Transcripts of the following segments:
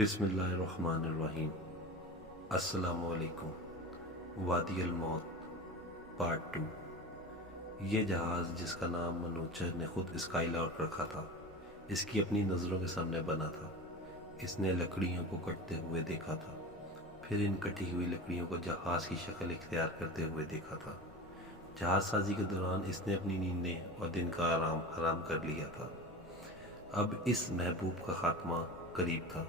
بسم اللہ الرحمن الرحیم۔ السلام علیکم۔ وادی الموت پارٹ 2۔ یہ جہاز جس کا نام منوچر نے خود اسکائی لاٹ رکھا تھا، اس کی اپنی نظروں کے سامنے بنا تھا۔ اس نے لکڑیوں کو کٹتے ہوئے دیکھا تھا، پھر ان کٹی ہوئی لکڑیوں کو جہاز کی شکل اختیار کرتے ہوئے دیکھا تھا۔ جہاز سازی کے دوران اس نے اپنی نیندیں اور دن کا آرام حرام کر لیا تھا۔ اب اس محبوب کا خاتمہ قریب تھا۔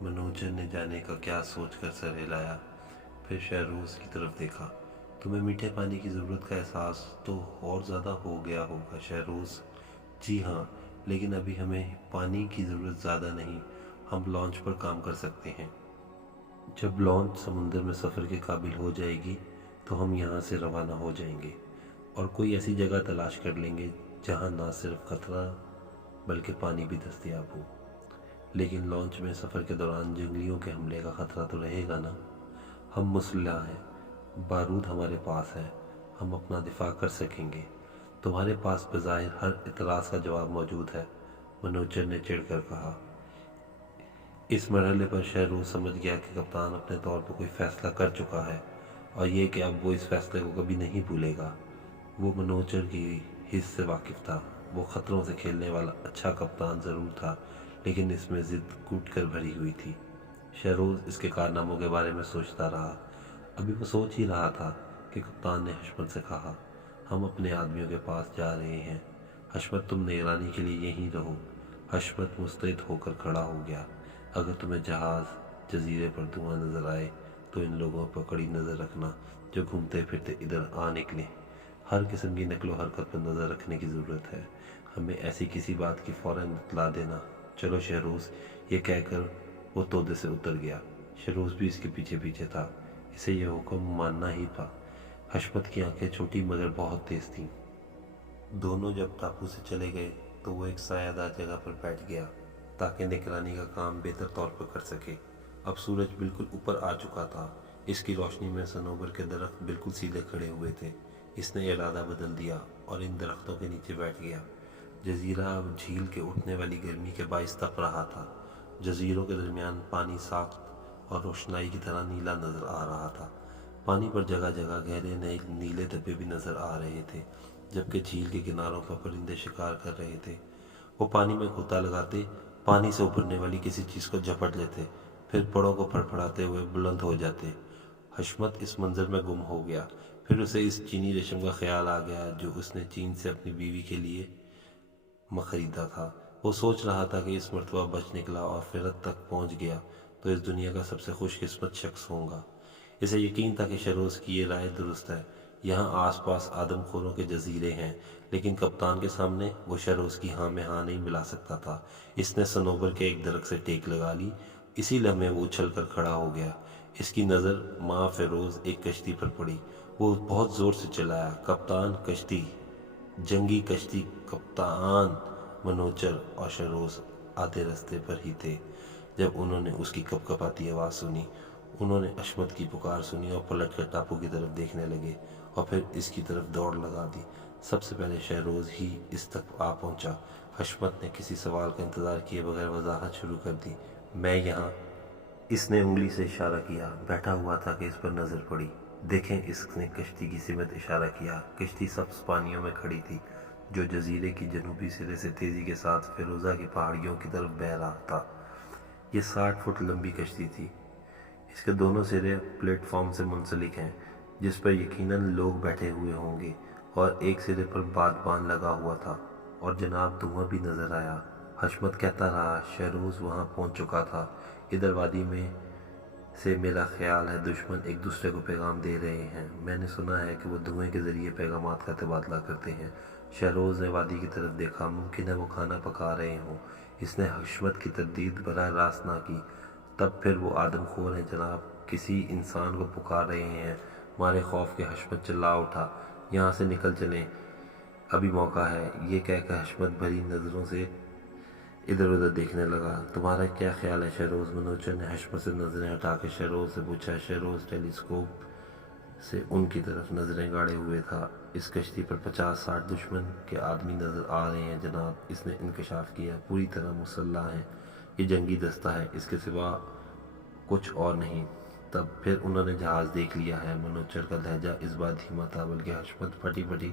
منوچر نے جانے کا کیا سوچ کر سر ہلایا، پھر شہروز کی طرف دیکھا۔ تمہیں میٹھے پانی کی ضرورت کا احساس تو اور زیادہ ہو گیا ہوگا شہروز۔ جی ہاں، لیکن ابھی ہمیں پانی کی ضرورت زیادہ نہیں، ہم لانچ پر کام کر سکتے ہیں۔ جب لانچ سمندر میں سفر کے قابل ہو جائے گی تو ہم یہاں سے روانہ ہو جائیں گے اور کوئی ایسی جگہ تلاش کر لیں گے جہاں نہ صرف خطرہ بلکہ پانی بھی دستیاب ہو۔ لیکن لانچ میں سفر کے دوران جنگلیوں کے حملے کا خطرہ تو رہے گا نا؟ ہم مسلح ہیں، بارود ہمارے پاس ہے، ہم اپنا دفاع کر سکیں گے۔ تمہارے پاس بظاہر ہر اعتراض کا جواب موجود ہے، منوچر نے چڑھ کر کہا۔ اس مرحلے پر شہروز سمجھ گیا کہ کپتان اپنے طور پر کوئی فیصلہ کر چکا ہے اور یہ کہ اب وہ اس فیصلے کو کبھی نہیں بھولے گا۔ وہ منوچر کی حس سے واقف تھا۔ وہ خطروں سے کھیلنے والا اچھا کپتان ضرور تھا، لیکن اس میں ضد کوٹ کر بھری ہوئی تھی۔ شہروز اس کے کارناموں کے بارے میں سوچتا رہا۔ ابھی وہ سوچ ہی رہا تھا کہ کپتان نے حشمت سے کہا، ہم اپنے آدمیوں کے پاس جا رہے ہیں، حشمت تم نگرانی کے لیے یہیں رہو۔ حشمت مستعد ہو کر کھڑا ہو گیا۔ اگر تمہیں جہاز جزیرے پر دھواں نظر آئے تو ان لوگوں پر کڑی نظر رکھنا جو گھومتے پھرتے ادھر آ نکلیں۔ ہر قسم کی نقل و حرکت پر نظر رکھنے کی ضرورت ہے۔ ہمیں ایسی کسی بات کی فوراً اطلاع دینا۔ چلو شہروز، یہ کہہ کر وہ تودے سے اتر گیا۔ شہروز بھی اس کے پیچھے پیچھے تھا۔ اسے یہ حکم ماننا ہی تھا۔ حشمت کی آنکھیں چھوٹی مگر بہت تیز تھیں۔ دونوں جب ٹاپو سے چلے گئے تو وہ ایک سایہ دار جگہ پر بیٹھ گیا تاکہ نگرانی کا کام بہتر طور پر کر سکے۔ اب سورج بالکل اوپر آ چکا تھا۔ اس کی روشنی میں صنوبر کے درخت بالکل سیدھے کھڑے ہوئے تھے۔ اس نے ارادہ بدل دیا اور ان درختوں کے نیچے بیٹھ گیا۔ جزیرہ اب جھیل کے اٹھنے والی گرمی کے باعث تپ رہا تھا۔ جزیروں کے درمیان پانی ساخت اور روشنائی کی طرح نیلا نظر آ رہا تھا۔ پانی پر جگہ جگہ گہرے نئے نیلے دھبے بھی نظر آ رہے تھے، جبکہ جھیل کے کناروں پر پرندے شکار کر رہے تھے۔ وہ پانی میں غوطہ لگاتے، پانی سے ابھرنے والی کسی چیز کو جھپٹ لیتے، پھر پڑوں کو پھڑپھڑاتے ہوئے بلند ہو جاتے۔ حشمت اس منظر میں گم ہو گیا۔ پھر اسے اس چینی ریشم کا خیال آ گیا جو اس نے چین سے اپنی بیوی کے لیے خریدا تھا۔ وہ سوچ رہا تھا کہ اس مرتبہ بچ نکلا اور فرت تک پہنچ گیا تو اس دنیا کا سب سے خوش قسمت شخص ہوگا۔ اسے یقین تھا کہ شہروز کی یہ رائے درست ہے۔ یہاں آس پاس آدم خوروں کے جزیرے ہیں، لیکن کپتان کے سامنے وہ شہروز کی ہاں میں ہاں نہیں ملا سکتا تھا۔ اس نے صنوبر کے ایک درخت سے ٹیک لگا لی۔ اسی لمحے وہ اچھل کر کھڑا ہو گیا۔ اس کی نظر ماں فیروز ایک کشتی پر پڑی۔ وہ بہت زور سے چلایا، کپتان کشتی، جنگی کشتی۔ کپتان منوچر اور شہروز آدھے رستے پر ہی تھے جب انہوں نے اس کی کپ کپاتی آواز سنی۔ انہوں نے حشمت کی پکار سنی اور پلٹ کر ٹاپو کی طرف دیکھنے لگے اور پھر اس کی طرف دوڑ لگا دی۔ سب سے پہلے شہروز ہی اس تک آ پہنچا۔ حشمت نے کسی سوال کا انتظار کیے بغیر وضاحت شروع کر دی، میں یہاں۔ اس نے انگلی سے اشارہ کیا۔ بیٹھا ہوا تھا کہ اس پر نظر پڑی۔ دیکھیں، اس نے کشتی کی سمت اشارہ کیا۔ کشتی سبز پانیوں میں کھڑی تھی جو جزیرے کی جنوبی سرے سے تیزی کے ساتھ فیروزہ کی پہاڑیوں کی طرف بہہ رہا تھا۔ یہ 60 فٹ لمبی کشتی تھی۔ اس کے دونوں سرے پلیٹ فارم سے منسلک ہیں جس پر یقیناً لوگ بیٹھے ہوئے ہوں گے، اور ایک سرے پر بادبان لگا ہوا تھا اور جناب دھواں بھی نظر آیا۔ حشمت کہتا رہا، شہروز وہاں پہنچ چکا تھا۔ ادھر وادی میں سے میرا خیال ہے دشمن ایک دوسرے کو پیغام دے رہے ہیں۔ میں نے سنا ہے کہ وہ دھوئیں کے ذریعے پیغامات کا تبادلہ کرتے ہیں۔ شہروز نے وادی کی طرف دیکھا۔ ممکن ہے وہ کھانا پکا رہے ہوں۔ اس نے حشمت کی تردید براہ راست نہ کی۔ تب پھر وہ آدم خور ہیں جناب، کسی انسان کو پکار رہے ہیں۔ مارے خوف کے حشمت چلا اٹھا، یہاں سے نکل چلیں، ابھی موقع ہے۔ یہ کہہ کر حشمت بھری نظروں سے ادھر ادھر دیکھنے لگا۔ تمہارا کیا خیال ہے شہروز؟ منوچر نے حشمت سے نظریں ہٹا کے شہروز سے پوچھا۔ شہروز ٹیلیسکوپ سے ان کی طرف نظریں گاڑے ہوئے تھا۔ اس کشتی پر 50-60 دشمن کے آدمی نظر آ رہے ہیں جناب، اس نے انکشاف کیا، پوری طرح مسلح ہیں۔ یہ جنگی دستہ ہے، اس کے سوا کچھ اور نہیں۔ تب پھر انہوں نے جہاز دیکھ لیا ہے۔ منوچر کا لہجہ اس بار دھیما تھا، بلکہ حشمت پھٹی پھٹی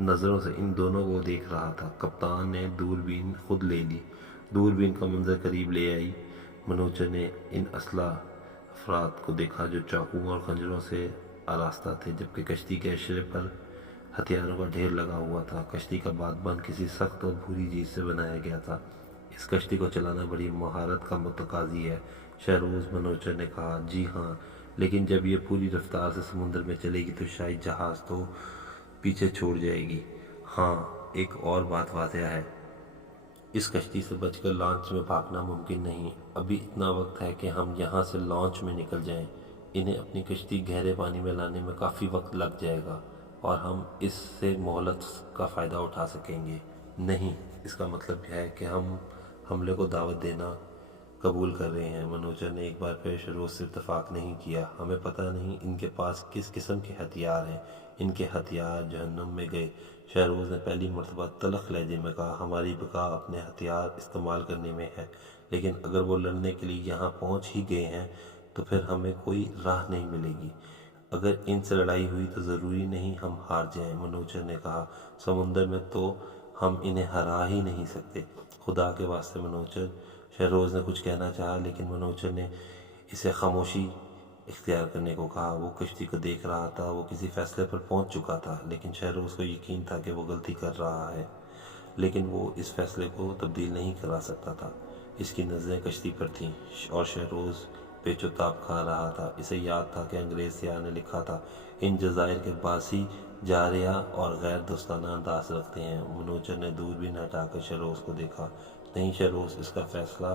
نظروں سے ان دونوں کو دیکھ رہا تھا۔ کپتان نے دوربین خود لے لی، دوربین کا منظر قریب لے آئی۔ منوچر نے ان اسلحہ افراد کو دیکھا جو چاقوؤں اور خنجروں سے آراستہ تھے، جبکہ کشتی کے اشرے پر ہتھیاروں کا ڈھیر لگا ہوا تھا۔ کشتی کا بادبان کسی سخت اور بھوری چیز سے بنایا گیا تھا۔ اس کشتی کو چلانا بڑی مہارت کا متقاضی ہے، شہروز منوچر نے کہا۔ جی ہاں، لیکن جب یہ پوری رفتار سے سمندر میں چلے گی تو شاید جہاز تو پیچھے چھوڑ جائے گی۔ ہاں، ایک اور بات واضح ہے، اس کشتی سے بچ کر لانچ میں بھاگنا ممکن نہیں۔ ابھی اتنا وقت ہے کہ ہم یہاں سے لانچ میں نکل جائیں۔ انہیں اپنی کشتی گہرے پانی میں لانے میں کافی وقت لگ جائے گا اور ہم اس سے مہلت کا فائدہ اٹھا سکیں گے۔ نہیں، اس کا مطلب یہ ہے کہ ہم حملے کو دعوت دینا قبول کر رہے ہیں۔ منوچر نے ایک بار پھر شہروز سے اتفاق نہیں کیا۔ ہمیں پتہ نہیں ان کے پاس کس قسم کے ہتھیار ہیں۔ ان کے ہتھیار جہنم میں گئے۔ شہروز نے پہلی مرتبہ تلخ لہجے میں کہا، ہماری بقا اپنے ہتھیار استعمال کرنے میں ہے، لیکن اگر وہ لڑنے کے لیے یہاں پہنچ ہی گئے ہیں تو پھر ہمیں کوئی راہ نہیں ملے گی۔ اگر ان سے لڑائی ہوئی تو ضروری نہیں ہم ہار جائیں۔ منوچر نے کہا، سمندر میں تو ہم انہیں ہرا ہی نہیں سکتے۔ خدا کے واسطے منوچر، شہروز نے کچھ کہنا چاہا لیکن منوچر نے اسے خاموشی اختیار کرنے کو کہا۔ وہ کشتی کو دیکھ رہا تھا، وہ کسی فیصلے پر پہنچ چکا تھا، لیکن شہروز کو یقین تھا کہ وہ غلطی کر رہا ہے، لیکن وہ اس فیصلے کو تبدیل نہیں کرا سکتا تھا۔ اس کی نظریں کشتی پر تھیں اور شہروز پیچ و تاب کھا رہا تھا۔ اسے یاد تھا کہ انگریز سیاح نے لکھا تھا، ان جزائر کے باسی جارحہ اور غیر دوستانہ انداز رکھتے ہیں۔ منوچر نے دوربین ہٹا کر شہروز کو دیکھا۔ نہیں شہروز، اس کا فیصلہ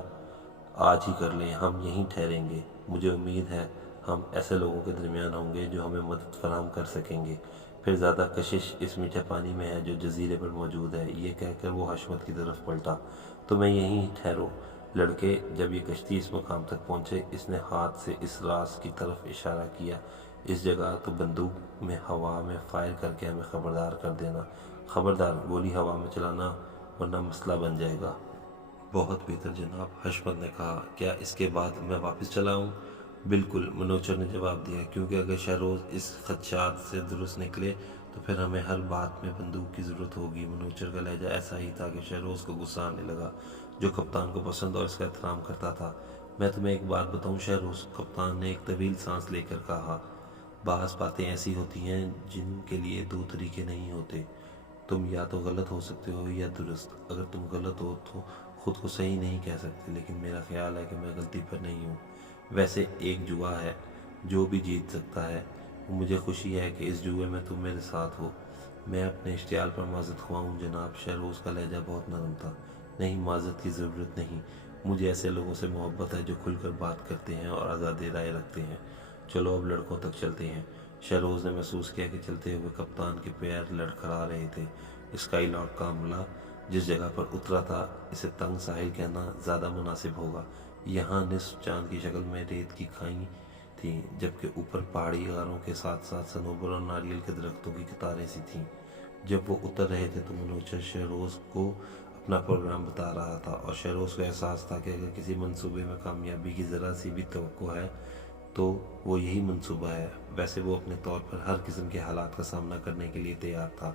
آج ہی کر لیں، ہم یہیں ٹھہریں گے۔ مجھے امید ہے ہم ایسے لوگوں کے درمیان ہوں گے جو ہمیں مدد فراہم کر سکیں گے۔ پھر زیادہ کشش اس میٹھے پانی میں ہے جو جزیرے پر موجود ہے۔ یہ کہہ کر وہ حشمت کی طرف پلٹا، تو میں یہیں ٹھہرو لڑکے۔ جب یہ کشتی اس مقام تک پہنچے، اس نے ہاتھ سے اس راس کی طرف اشارہ کیا، اس جگہ تو بندوق میں ہوا میں فائر کر کے ہمیں خبردار کر دینا۔ خبردار، گولی ہوا میں چلانا ورنہ مسئلہ بن جائے گا۔ بہت بہتر جناب، حشمت نے کہا۔ کیا اس کے بعد میں واپس چلا آؤں؟ بالکل، منوچر نے جواب دیا، کیونکہ اگر شہروز اس خدشات سے درست نکلے تو پھر ہمیں ہر بات میں بندوق کی ضرورت ہوگی۔ منوچر کا لہجہ ایسا ہی تھا کہ شہروز کو غصہ آنے لگا، جو کپتان کو پسند اور اس کا احترام کرتا تھا۔ میں تمہیں ایک بات بتاؤں شہروز، کپتان نے ایک طویل سانس لے کر کہا، بعض باتیں ایسی ہوتی ہیں جن کے لیے دو طریقے نہیں ہوتے۔ تم یا تو غلط ہو سکتے ہو یا درست۔ اگر تم غلط ہو تو خود کو صحیح نہیں کہہ سکتے، لیکن میرا خیال ہے کہ میں غلطی پر نہیں ہوں۔ ویسے ایک جوا ہے، جو بھی جیت سکتا ہے۔ مجھے خوشی ہے کہ اس جوئے میں تم میرے ساتھ ہو۔ میں اپنے اشتعال پر معذرت خواہ ہوں جناب۔ شہروز کا لہجہ بہت نرم تھا۔ نہیں، معذرت کی ضرورت نہیں، مجھے ایسے لوگوں سے محبت ہے جو کھل کر بات کرتے ہیں اور آزاد رائے رکھتے ہیں۔ چلو اب لڑکوں تک چلتے ہیں۔ شہروز نے محسوس کیا کہ چلتے ہوئے کپتان کے پیر لڑکھڑا رہے تھے۔ اسکائی لاک کا عملہ جس جگہ پر اترا تھا، اسے تنگ ساحل کہنا زیادہ مناسب ہوگا۔ یہاں نصف چاند کی شکل میں ریت کی کھائیں تھیں، جبکہ اوپر پہاڑی غاروں کے ساتھ ساتھ صنوبر اور ناریل کے درختوں کی قطاریں سی تھیں۔ جب وہ اتر رہے تھے تو منوچر شہروز کو اپنا پروگرام بتا رہا تھا، اور شہروز کو احساس تھا کہ اگر کسی منصوبے میں کامیابی کی ذرا سی بھی توقع ہے تو وہ یہی منصوبہ ہے۔ ویسے وہ اپنے طور پر ہر قسم کے حالات کا سامنا کرنے کے لیے تیار تھا،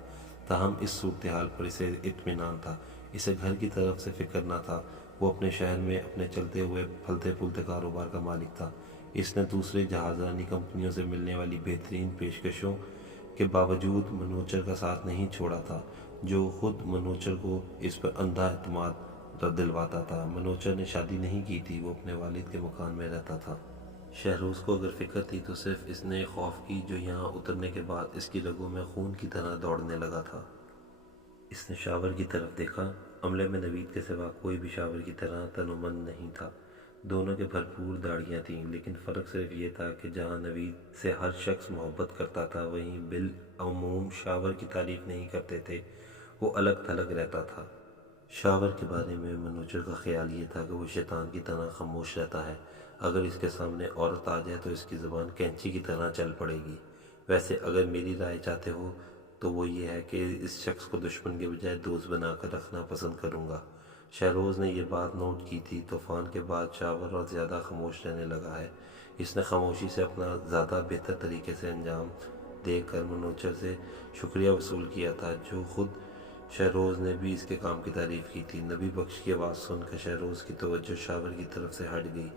تاہم اس صورتحال پر اسے اطمینان تھا۔ اسے گھر کی طرف سے فکر نہ تھا۔ وہ اپنے شہر میں اپنے چلتے ہوئے پھلتے پھولتے کاروبار کا مالک تھا۔ اس نے دوسرے جہاز رانی کمپنیوں سے ملنے والی بہترین پیشکشوں کے باوجود منوچر کا ساتھ نہیں چھوڑا تھا، جو خود منوچر کو اس پر اندھا اعتماد دلواتا تھا۔ منوچر نے شادی نہیں کی تھی، وہ اپنے والد کے مکان میں رہتا تھا۔ شہروز کو اگر فکر تھی تو صرف اس نے خوف کی جو یہاں اترنے کے بعد اس کی رگوں میں خون کی طرح دوڑنے لگا تھا۔ اس نے شاور کی طرف دیکھا۔ عملے میں نوید کے سوا کوئی بھی شاور کی طرح تنومند نہیں تھا۔ دونوں کے بھرپور داڑھیاں تھیں، لیکن فرق صرف یہ تھا کہ جہاں نوید سے ہر شخص محبت کرتا تھا، وہیں بالعموم شاور کی تعریف نہیں کرتے تھے۔ وہ الگ تھلگ رہتا تھا۔ شاور کے بارے میں منوچر کا خیال یہ تھا کہ وہ شیطان کی طرح خاموش رہتا ہے۔ اگر اس کے سامنے عورت آ جائے تو اس کی زبان کینچی کی طرح چل پڑے گی۔ ویسے اگر میری رائے چاہتے ہو تو وہ یہ ہے کہ اس شخص کو دشمن کے بجائے دوست بنا کر رکھنا پسند کروں گا۔ شہروز نے یہ بات نوٹ کی تھی۔ طوفان کے بعد شاور اور زیادہ خاموش رہنے لگا ہے۔ اس نے خاموشی سے اپنا زیادہ بہتر طریقے سے انجام دے کر منوچر سے شکریہ وصول کیا تھا، جو خود شہروز نے بھی اس کے کام کی تعریف کی تھی۔ نبی بخش کی آواز سن کر شہروز کی توجہ شاور کی طرف سے ہٹ گئی۔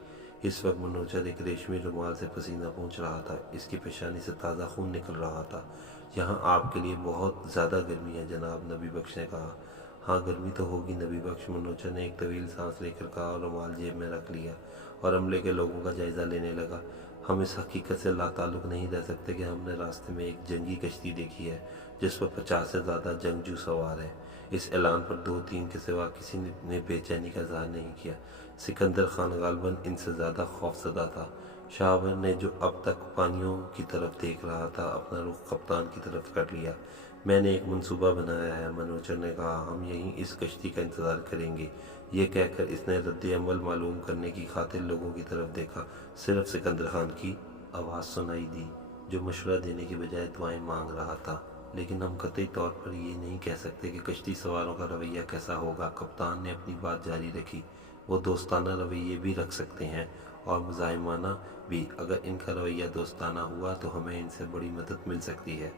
اس وقت منوچر ایک ریشمی رومال سے پسینہ پہنچ رہا تھا، اس کی پیشانی سے تازہ خون نکل رہا تھا۔ یہاں آپ کے لیے بہت زیادہ گرمی ہے جناب، نبی بخش نے کہا۔ ہاں گرمی تو ہوگی نبی بخش، منوچر نے ایک طویل سانس لے کر کہا اور رومال جیب میں رکھ لیا اور عملے کے لوگوں کا جائزہ لینے لگا۔ ہم اس حقیقت سے لا تعلق نہیں رہ سکتے کہ ہم نے راستے میں ایک جنگی کشتی دیکھی ہے جس پر 50 سے زیادہ جنگجو سوار ہیں۔ اس اعلان پر 2-3 کے سوا کسی نے بے چینی کا اظہار نہیں کیا۔ سکندر خان غالباً ان سے زیادہ خوفزدہ تھا۔ شاور نے جو اب تک پانیوں کی طرف دیکھ رہا تھا اپنا رخ کپتان کی طرف کر لیا۔ میں نے ایک منصوبہ بنایا ہے، منوچر نے کہا، ہم یہیں اس کشتی کا انتظار کریں گے۔ یہ کہہ کر اس نے رد عمل معلوم کرنے کی خاطر لوگوں کی طرف دیکھا۔ صرف سکندر خان کی آواز سنائی دی، جو مشورہ دینے کی بجائے دعائیں مانگ رہا تھا۔ لیکن ہم قطعی طور پر یہ نہیں کہہ سکتے کہ کشتی سواروں کا رویہ کیسا ہوگا۔ کپتان نے اپنی بات جاری رکھی، وہ دوستانہ رویے بھی رکھ سکتے ہیں اور مزاحمانہ بھی۔ اگر ان کا رویہ دوستانہ ہوا تو ہمیں ان سے بڑی مدد مل سکتی ہے۔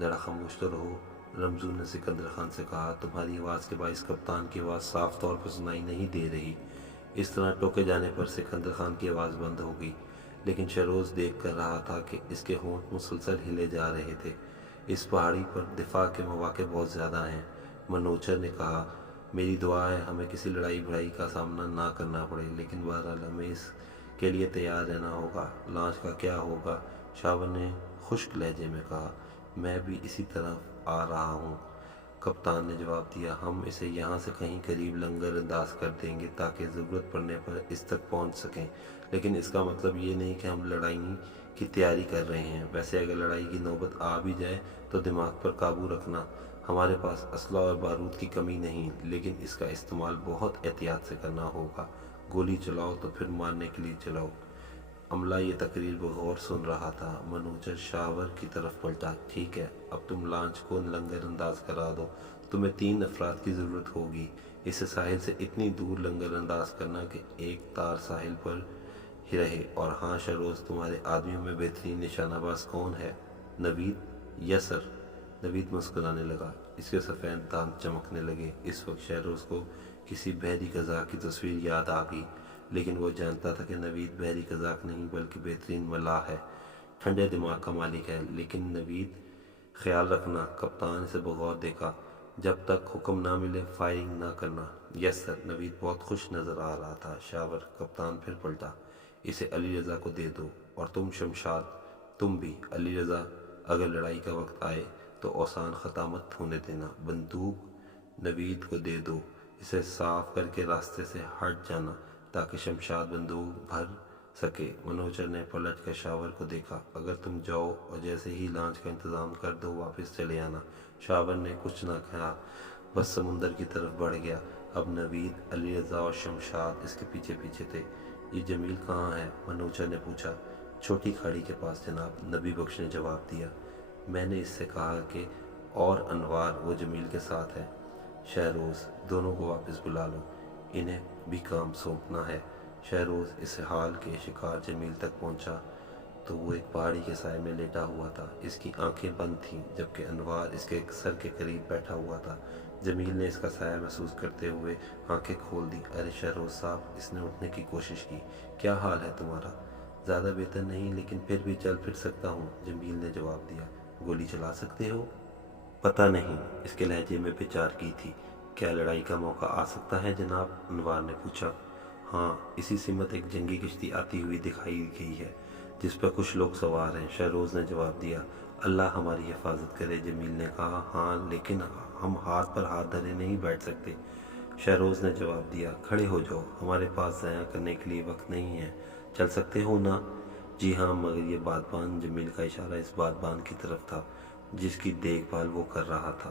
ذرا خاموش تو رہو، رمزو نے سکندر خان سے کہا۔ تمہاری آواز کے باعث کپتان کی آواز صاف طور پر سنائی نہیں دے رہی۔ اس طرح ٹوکے جانے پر سکندر خان کی آواز بند ہو گئی، لیکن شہروز دیکھ کر رہا تھا کہ اس کے ہونٹ مسلسل ہلے جا رہے تھے۔ اس پہاڑی پر دفاع کے مواقع بہت زیادہ ہیں، منوچر نے کہا۔ میری دعا ہے ہمیں کسی لڑائی بھڑائی کا سامنا نہ کرنا پڑے، لیکن بہرحال ہمیں اس کے لیے تیار رہنا ہوگا۔ لانچ کا کیا ہوگا؟ شاور نے خشک لہجے میں کہا۔ میں بھی اسی طرف آ رہا ہوں، کپتان نے جواب دیا۔ ہم اسے یہاں سے کہیں قریب لنگر انداز کر دیں گے تاکہ ضرورت پڑنے پر اس تک پہنچ سکیں، لیکن اس کا مطلب یہ نہیں کہ ہم لڑائی کی تیاری کر رہے ہیں۔ ویسے اگر لڑائی کی نوبت آ بھی جائے تو دماغ پر قابو رکھنا۔ ہمارے پاس اسلحہ اور بارود کی کمی نہیں، لیکن اس کا استعمال بہت احتیاط سے کرنا ہوگا۔ گولی چلاؤ تو پھر مارنے کے لیے چلاؤ۔ عملہ یہ تقریر بغور سن رہا تھا۔ منوچر شاور کی طرف پلٹا۔ ٹھیک ہے، اب تم لانچ کو لنگر انداز کرا دو۔ تمہیں 3 افراد کی ضرورت ہوگی۔ اسے ساحل سے اتنی دور لنگر انداز کرنا کہ ایک تار ساحل پر ہی رہے۔ اور ہاں شہروز، تمہارے آدمیوں میں بہترین نشانہ باز کون ہے؟ نوید؟ یس سر۔ نوید مسکرانے لگا، اس کے سفید دانت چمکنے لگے۔ اس وقت شہروز کو کسی بحری قزاق کی تصویر یاد آ گئی، لیکن وہ جانتا تھا کہ نوید بحری قزاق نہیں بلکہ بہترین ملاح ہے، ٹھنڈے دماغ کا مالک ہے۔ لیکن نوید، خیال رکھنا، کپتان اسے بغور دیکھا، جب تک حکم نہ ملے فائرنگ نہ کرنا۔ یس سر۔ نوید بہت خوش نظر آ رہا تھا۔ شاور، کپتان پھر پلٹا، اسے علی رضا کو دے دو، اور تم شمشاد، تم بھی علی رضا، اگر لڑائی کا وقت آئے تو اوسان خطا مت ہونے دینا۔ بندوق نوید کو دے دو، اسے صاف کر کے راستے سے ہٹ جانا تاکہ شمشاد بندوق بھر سکے۔ منوچر نے پلٹ کر شاور کو دیکھا۔ اگر تم جاؤ اور جیسے ہی لانچ کا انتظام کر دو واپس چلے آنا۔ شاور نے کچھ نہ کہا، بس سمندر کی طرف بڑھ گیا۔ اب نوید، علی رضا اور شمشاد اس کے پیچھے پیچھے تھے۔ یہ جمیل کہاں ہے؟ منوچر نے پوچھا۔ چھوٹی کھاڑی کے پاس جناب، نبی بخش نے جواب دیا۔ میں نے اس سے کہا کہ اور انوار وہ جمیل کے ساتھ ہے۔ شہروز، دونوں کو واپس بلا لو، انہیں بھی کام سونپنا ہے۔ شہروز اس حال کے شکار جمیل تک پہنچا تو وہ ایک پہاڑی کے سائے میں لیٹا ہوا تھا۔ اس کی آنکھیں بند تھیں جبکہ انوار اس کے سر کے قریب بیٹھا ہوا تھا۔ جمیل نے اس کا سایہ محسوس کرتے ہوئے آنکھیں کھول دی۔ ارے شہروز صاحب، اس نے اٹھنے کی کوشش کی۔ کیا حال ہے تمہارا؟ زیادہ بہتر نہیں، لیکن پھر بھی چل پھر سکتا ہوں، جمیل نے جواب دیا۔ گولی چلا سکتے ہو؟ پتہ نہیں، اس کے لہجے میں بچار کی تھی۔ کیا لڑائی کا موقع آ سکتا ہے جناب؟ انوار نے پوچھا۔ ہاں، اسی سمت ایک جنگی کشتی آتی ہوئی دکھائی گئی ہے جس پر کچھ لوگ سوار ہیں، شہروز نے جواب دیا۔ اللہ ہماری حفاظت کرے، جمیل نے کہا۔ ہاں، لیکن ہم ہاتھ پر ہاتھ دھرے نہیں بیٹھ سکتے، شہروز نے جواب دیا۔ کھڑے ہو جاؤ، ہمارے پاس ضائع کرنے کے لیے وقت نہیں ہے۔ چل سکتے ہو نا؟ جی ہاں، مگر یہ بادبان، جمیل کا اشارہ اس بادبان کی طرف تھا جس کی دیکھ بھال وہ کر رہا تھا۔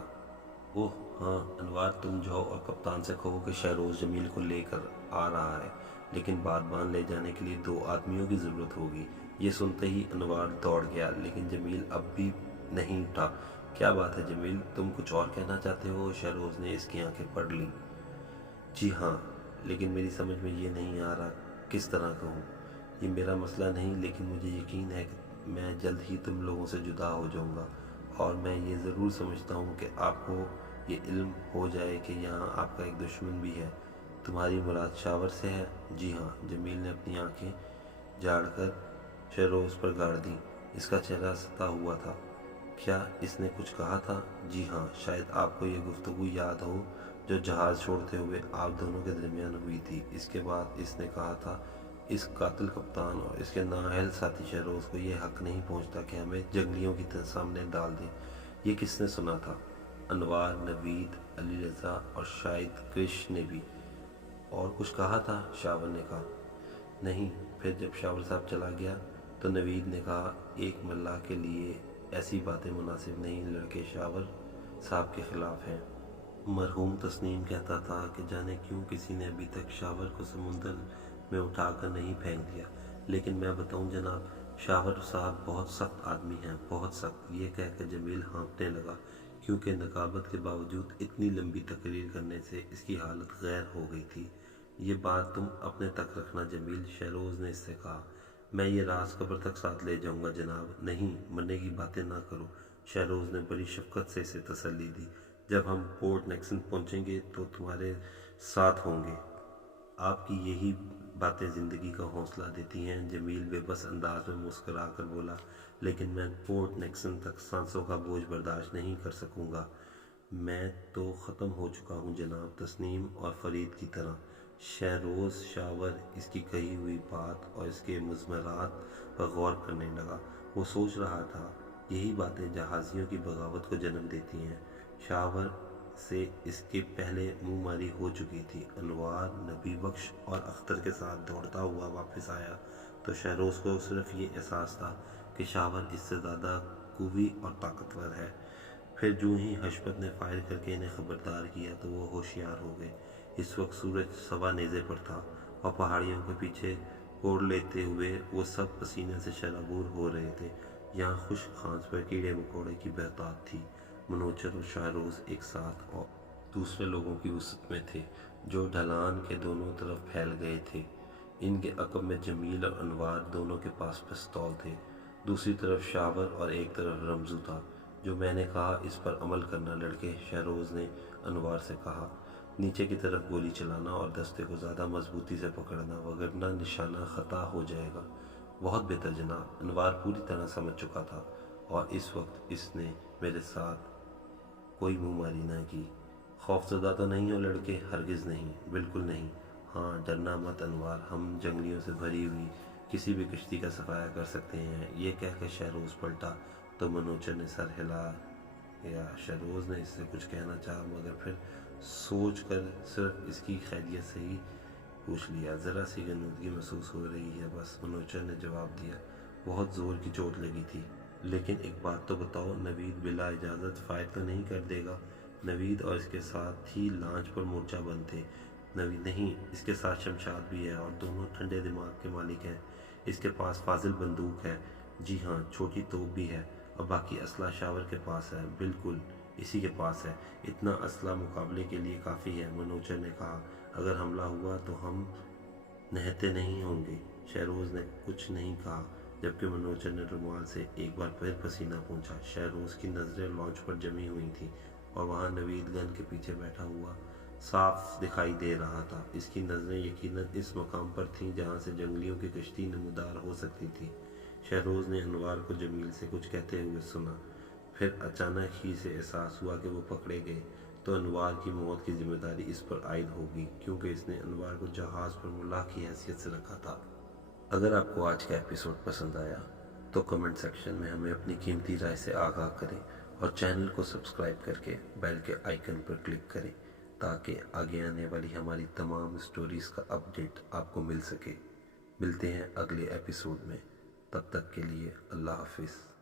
اوہ ہاں، انوار تم جاؤ اور کپتان سے کہو کہ شہروز جمیل کو لے کر آ رہا ہے، لیکن بادبان لے جانے کے لیے 2 آدمیوں کی ضرورت ہوگی۔ یہ سنتے ہی انوار دوڑ گیا، لیکن جمیل اب بھی نہیں اٹھا۔ کیا بات ہے جمیل، تم کچھ اور کہنا چاہتے ہو؟ شہروز نے اس کی آنکھیں پڑھ لیں۔ جی ہاں، لیکن میری سمجھ میں یہ نہیں آ رہا کس طرح کہوں۔ یہ میرا مسئلہ نہیں، لیکن مجھے یقین ہے کہ میں جلد ہی تم لوگوں سے جدا ہو جاؤں گا، اور میں یہ ضرور سمجھتا ہوں کہ آپ کو یہ علم ہو جائے کہ یہاں آپ کا ایک دشمن بھی ہے۔ تمہاری مراد شاور سے ہے؟ جی ہاں، جمیل نے اپنی آنکھیں جھاڑ کر شہروز پر گاڑ دیں۔ اس کا چہرہ ستا ہوا تھا۔ کیا اس نے کچھ کہا تھا؟ جی ہاں، شاید آپ کو یہ گفتگو یاد ہو جو جہاز چھوڑتے ہوئے آپ دونوں کے درمیان ہوئی تھی۔ اس کے بعد اس نے کہا تھا، اس قاتل کپتان اور اس کے نااہل ساتھی شہروز کو یہ حق نہیں پہنچتا کہ ہمیں جنگلیوں کی سامنے ڈال دیں۔ یہ کس نے سنا تھا؟ انوار، نوید، علی رضا اور شاید کرش نے بھی۔ اور کچھ کہا تھا؟ شاور نے کہا۔ نہیں۔ پھر جب شاور صاحب چلا گیا تو نوید نے کہا، ایک ملاح کے لیے ایسی باتیں مناسب نہیں، لڑکے شاور صاحب کے خلاف ہیں۔ مرحوم تسنیم کہتا تھا کہ جانے کیوں کسی نے ابھی تک شاور کو سمندر میں اٹھا کر نہیں پھینک دیا، لیکن میں بتاؤں جناب، شاور صاحب بہت سخت آدمی ہیں، بہت سخت۔ یہ کہہ کر جمیل ہانپنے لگا، کیونکہ نقابت کے باوجود اتنی لمبی تقریر کرنے سے اس کی حالت غیر ہو گئی تھی۔ یہ بات تم اپنے تک رکھنا جمیل، شہروز نے اس سے کہا۔ میں یہ راز قبر تک ساتھ لے جاؤں گا جناب۔ نہیں، مرنے کی باتیں نہ کرو، شہروز نے بڑی شفقت سے اسے تسلی دی۔ جب ہم پورٹ نیکسن پہنچیں گے تو تمہارے ساتھ ہوں گے۔ آپ کی یہی باتیں زندگی کا حوصلہ دیتی ہیں، جمیل بے بس انداز میں مسکرا کر بولا، لیکن میں پورٹ نیکسن تک سانسوں کا بوجھ برداشت نہیں کر سکوں گا۔ میں تو ختم ہو چکا ہوں جناب، تسنیم اور فرید کی طرح۔ شہروز شاور اس کی کہی ہوئی بات اور اس کے مضمرات پر غور کرنے لگا۔ وہ سوچ رہا تھا، یہی باتیں جہازیوں کی بغاوت کو جنم دیتی ہیں۔ شاور سے اس کے پہلے منہ ماری ہو چکی تھی۔ انوار نبی بخش اور اختر کے ساتھ دوڑتا ہوا واپس آیا تو شہروز کو صرف یہ احساس تھا کہ شاور اس سے زیادہ قوی اور طاقتور ہے۔ پھر جو ہی حشمت نے فائر کر کے انہیں خبردار کیا تو وہ ہوشیار ہو گئے۔ اس وقت سورج سوا نیزے پر تھا اور پہاڑیوں کے پیچھے کوڑ لیتے ہوئے وہ سب پسینے سے شرابور ہو رہے تھے۔ یہاں خشک گھاس پر کیڑے مکوڑے کی بہتات تھی۔ منوچر اور شہروز ایک ساتھ اور دوسرے لوگوں کی وسعت میں تھے جو ڈھلان کے دونوں طرف پھیل گئے تھے۔ ان کے عقب میں جمیل اور انوار دونوں کے پاس پستول تھے۔ دوسری طرف شاور اور ایک طرف رمزو تھا۔ جو میں نے کہا اس پر عمل کرنا لڑکے، شہروز نے انوار سے کہا۔ نیچے کی طرف گولی چلانا اور دستے کو زیادہ مضبوطی سے پکڑنا، وگرنہ نشانہ خطا ہو جائے گا۔ بہت بہتر جناب۔ انوار پوری طرح سمجھ چکا تھا، اور اس وقت اس نے میرے ساتھ کوئی منہ ماری نہ کی۔ خوف زدہ تو نہیں ہو لڑکے؟ ہرگز نہیں، بالکل نہیں۔ ہاں، ڈرنا مت انوار، ہم جنگلیوں سے بھری ہوئی کسی بھی کشتی کا صفایا کر سکتے ہیں۔ یہ کہہ کر شہروز پلٹا تو منوچر نے سر ہلا گیا۔ شہروز نے اس سے کچھ کہنا چاہا، مگر پھر سوچ کر صرف اس کی خیریت سے ہی پوچھ لیا۔ ذرا سی غنودگی محسوس ہو رہی ہے بس، منوچر نے جواب دیا۔ بہت زور کی چوٹ لگی تھی۔ لیکن ایک بات تو بتاؤ، نوید بلا اجازت فائر تو نہیں کر دے گا؟ نوید اور اس کے ساتھ ہی لانچ پر مورچہ بند تھے۔ نوید نہیں، اس کے ساتھ شمشاد بھی ہے، اور دونوں ٹھنڈے دماغ کے مالک ہیں۔ اس کے پاس فاضل بندوق ہے۔ جی ہاں، چھوٹی توپ بھی ہے، اور باقی اسلحہ شاور کے پاس ہے۔ بالکل اسی کے پاس ہے۔ اتنا اسلحہ مقابلے کے لیے کافی ہے، منوچر نے کہا۔ اگر حملہ ہوا تو ہم نہتے نہیں ہوں گے۔ شہروز نے کچھ نہیں کہا، جبکہ منوچر نے رومال سے ایک بار پھر پسینہ پونچھا۔ شہروز کی نظریں لانچ پر جمی ہوئی تھیں، اور وہاں نوید گن کے پیچھے بیٹھا ہوا صاف دکھائی دے رہا تھا۔ اس کی نظریں یقیناً اس مقام پر تھیں جہاں سے جنگلیوں کی کشتی نمودار ہو سکتی تھی۔ شہروز نے انوار کو جمیل سے کچھ کہتے ہوئے سنا، پھر اچانک ہی سے احساس ہوا کہ وہ پکڑے گئے تو انوار کی موت کی ذمہ داری اس پر عائد ہوگی، کیونکہ اس نے انوار کو جہاز پر ملاح کی حیثیت سے رکھا تھا۔ اگر آپ کو آج کا ایپیسوڈ پسند آیا تو کمنٹ سیکشن میں ہمیں اپنی قیمتی رائے سے آگاہ کریں، اور چینل کو سبسکرائب کر کے بیل کے آئیکن پر کلک کریں تاکہ آگے آنے والی ہماری تمام سٹوریز کا اپڈیٹ آپ کو مل سکے۔ ملتے ہیں اگلے ایپیسوڈ میں، تب تک کے لیے اللہ حافظ۔